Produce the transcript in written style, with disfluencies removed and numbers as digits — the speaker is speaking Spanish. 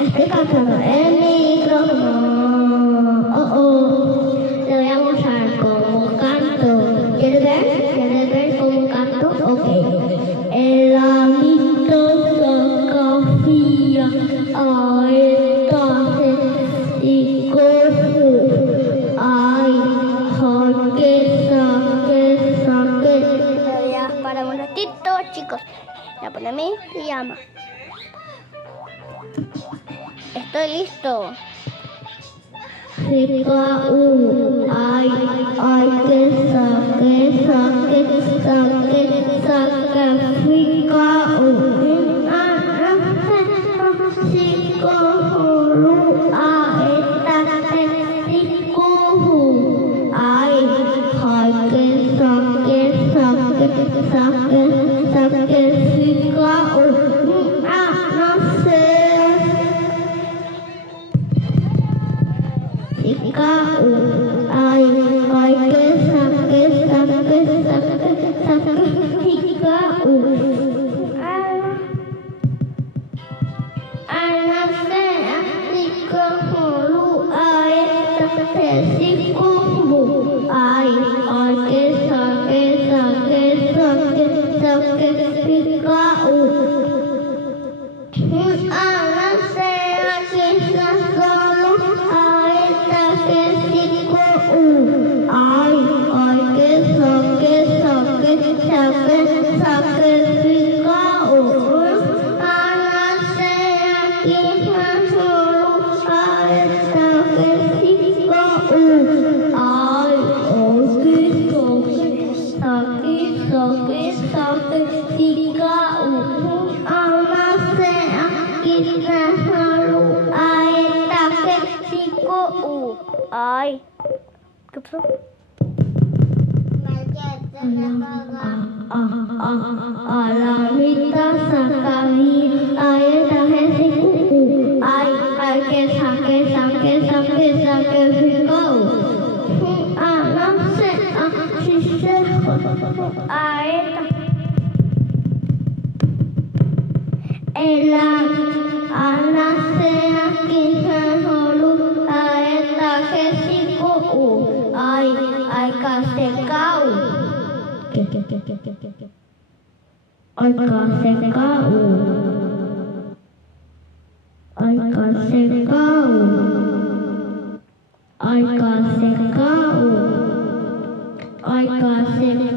estoy cantando el micrófono. Oh, oh. Le voy a mostrar cómo canto. ¿Quieres ver? ¿Quieres ver cómo canto? Ok. El amito Sofía, entonces y corfu. Ay, porque saque. Voy a parar un ratito, chicos. Voy a poner mi pijama. Estoy listo. Ay, que saque, fica, Ay, ¿qué pasó? A la mitad saca mi, ay, esta gente, ay, que saque, fico. No sé, si se a esta. En la, a la cena, quizás solo, a esta que fico. Ay, que secao. Ay, casecao. Ay, casecao. Ay, casecao. Ay, casecao.